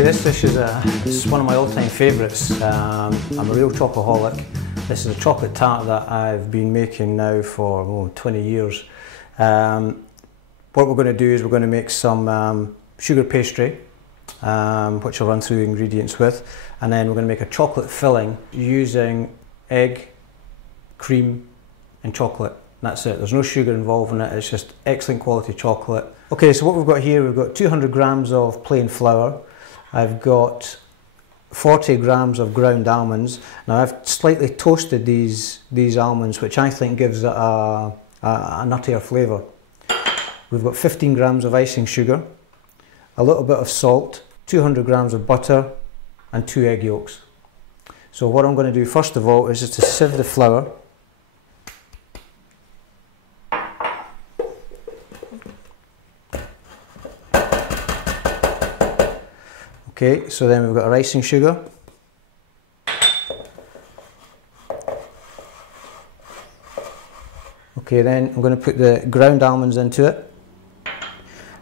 Okay, this dish is one of my all-time favourites. I'm a real chocoholic. This is a chocolate tart that I've been making now for 20 years. What we're going to do is we're going to make some sugar pastry, which I'll run through the ingredients with, and then we're going to make a chocolate filling using egg, cream and chocolate. That's it. There's no sugar involved in it. It's just excellent quality chocolate. Okay, so what we've got here, we've got 200 grams of plain flour. I've got 40 grams of ground almonds. Now I've slightly toasted these almonds, which I think gives it a nuttier flavour. We've got 15 grams of icing sugar, a little bit of salt, 200 grams of butter and 2 egg yolks. So what I'm going to do first of all is just to sieve the flour. Okay, so then we've got our icing sugar. Okay, then I'm going to put the ground almonds into it.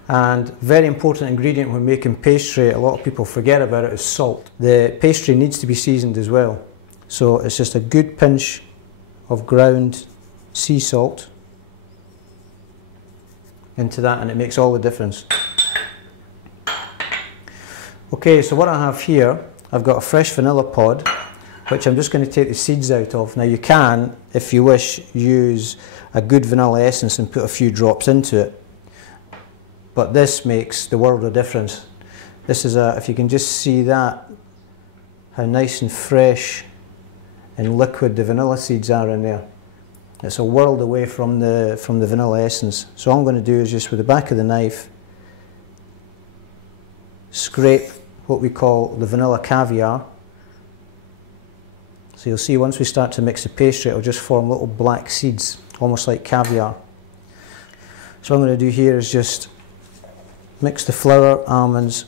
And very important ingredient when making pastry, a lot of people forget about it, is salt. The pastry needs to be seasoned as well. So it's just a good pinch of ground sea salt into that, and it makes all the difference. Okay, so what I have here, I've got a fresh vanilla pod, which I'm just going to take the seeds out of. Now you can, if you wish, use a good vanilla essence and put a few drops into it. But this makes the world of difference. This is if you can just see that, how nice and fresh and liquid the vanilla seeds are in there. It's a world away from the vanilla essence. So all I'm going to do is just with the back of the knife, scrape what we call the vanilla caviar. So you'll see once we start to mix the pastry, it'll just form little black seeds, almost like caviar. So what I'm going to do here is just mix the flour, almonds,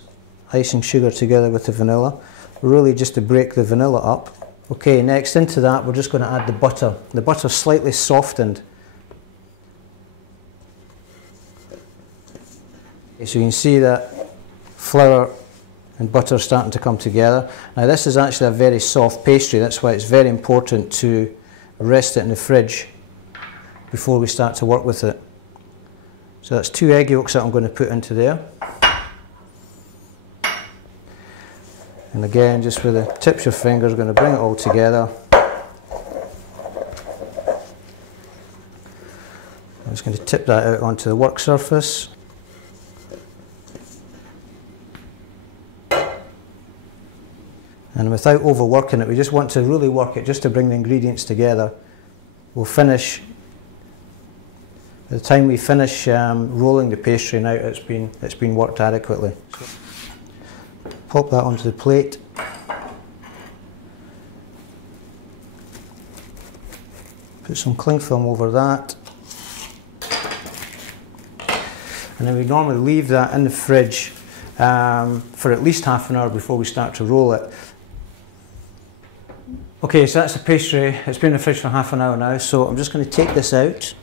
icing sugar together with the vanilla, really just to break the vanilla up. Okay, next into that we're just going to add the butter. The butter's slightly softened. Okay, so you can see that flour and butter starting to come together. Now this is actually a very soft pastry, that's why it's very important to rest it in the fridge before we start to work with it. So that's 2 egg yolks that I'm going to put into there. And again, just with the tips of your fingers, going to bring it all together. I'm just going to tip that out onto the work surface. And without overworking it, we just want to really work it just to bring the ingredients together. We'll finish, by the time we finish rolling the pastry now, it's been worked adequately. So, pop that onto the plate. Put some cling film over that. And then we normally leave that in the fridge for at least half an hour before we start to roll it. Okay, so that's the pastry. It's been in the fridge for half an hour now, so I'm just going to take this out.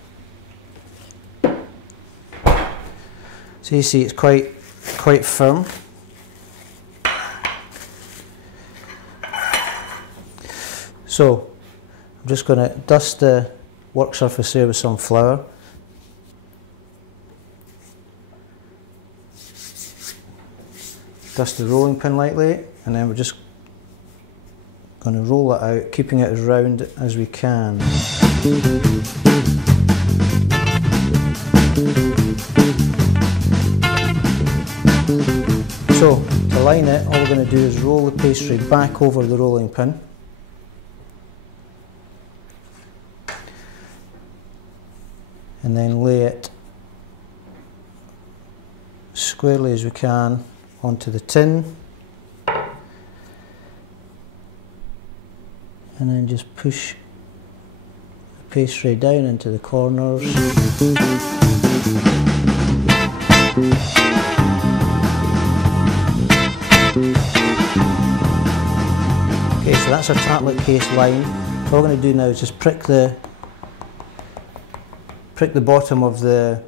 So you see it's quite firm. So I'm just going to dust the work surface here with some flour. Dust the rolling pin lightly, and then we're just going to roll it out, keeping it as round as we can. So to line it, all we're going to do is roll the pastry back over the rolling pin. And then lay it squarely as we can onto the tin, and then just push the pastry down into the corners. Okay, so that's our tartlet case line. So what we're going to do now is just prick the bottom of the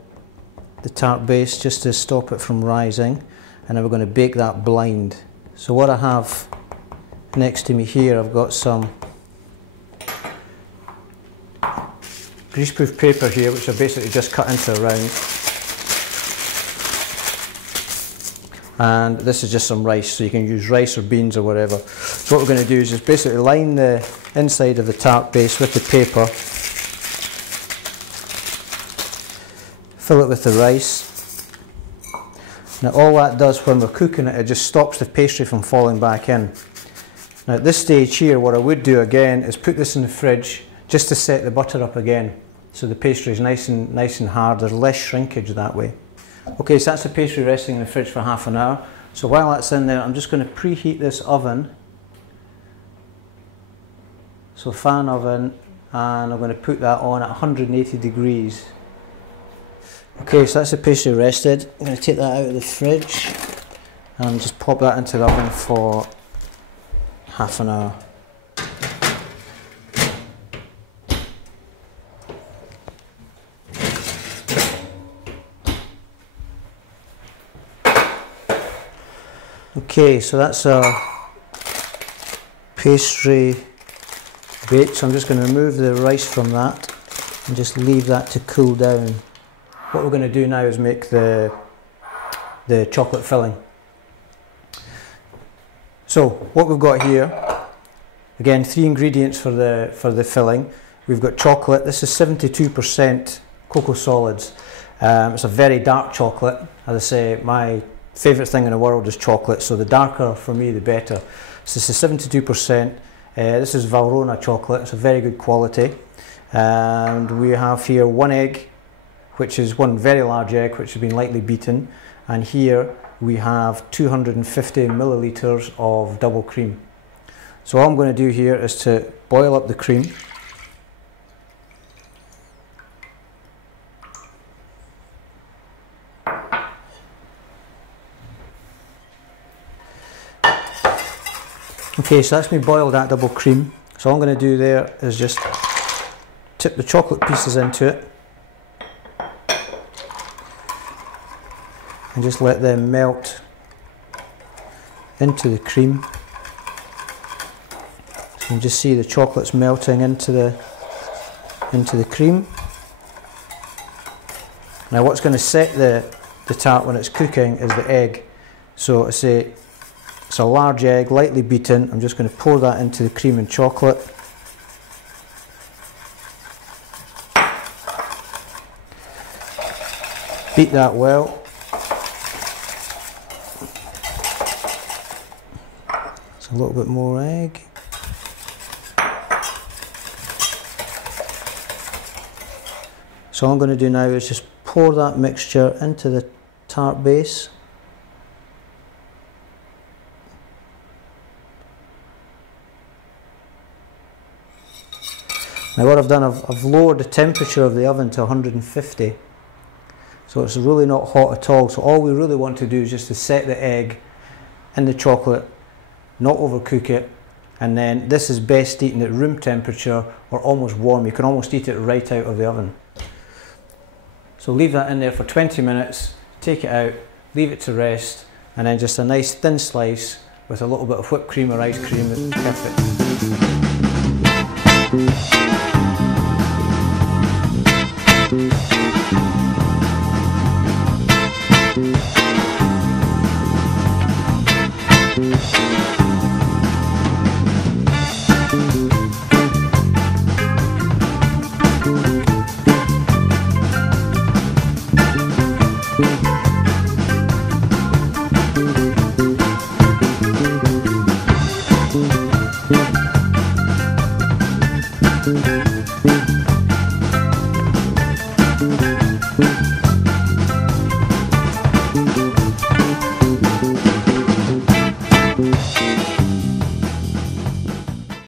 tart base just to stop it from rising, and then we're going to bake that blind. So what I have next to me here, I've got some greaseproof paper here, which I basically just cut into a round. And this is just some rice, so you can use rice or beans or whatever. So what we're going to do is just basically line the inside of the tart base with the paper, fill it with the rice. Now all that does when we're cooking it, it just stops the pastry from falling back in. Now at this stage here, what I would do again is put this in the fridge just to set the butter up again, so the pastry is nice and hard. There's less shrinkage that way. Okay, so that's the pastry resting in the fridge for half an hour. So while that's in there, I'm just going to preheat this oven. So fan oven, and I'm going to put that on at 180 degrees. Okay, so that's the pastry rested. I'm going to take that out of the fridge and just pop that into the oven for half an hour. Okay, so that's our pastry baked, so I'm just going to remove the rice from that and just leave that to cool down. What we're going to do now is make the chocolate filling. So what we've got here, again, 3 ingredients for the filling. We've got chocolate. This is 72% cocoa solids. It's a very dark chocolate. As I say, my favourite thing in the world is chocolate, so the darker for me the better. So this is 72%. This is Valrhona chocolate. It's a very good quality. And we have here 1 egg, which is 1 very large egg which has been lightly beaten, and here we have 250 millilitres of double cream. So all I'm going to do here is to boil up the cream. Okay, so that's me boiled that double cream. So all I'm going to do there is just tip the chocolate pieces into it and just let them melt into the cream. So you can just see the chocolate's melting into the cream. Now what's going to set the tart when it's cooking is the egg. So I say it's a large egg, lightly beaten. I'm just going to pour that into the cream and chocolate. Beat that well. It's a little bit more egg. So all I'm going to do now is just pour that mixture into the tart base. Now what I've done, I've lowered the temperature of the oven to 150. So it's really not hot at all. So all we really want to do is just to set the egg in the chocolate, not overcook it. And then this is best eaten at room temperature or almost warm. You can almost eat it right out of the oven. So leave that in there for 20 minutes, take it out, leave it to rest, and then just a nice thin slice with a little bit of whipped cream or ice cream is perfect.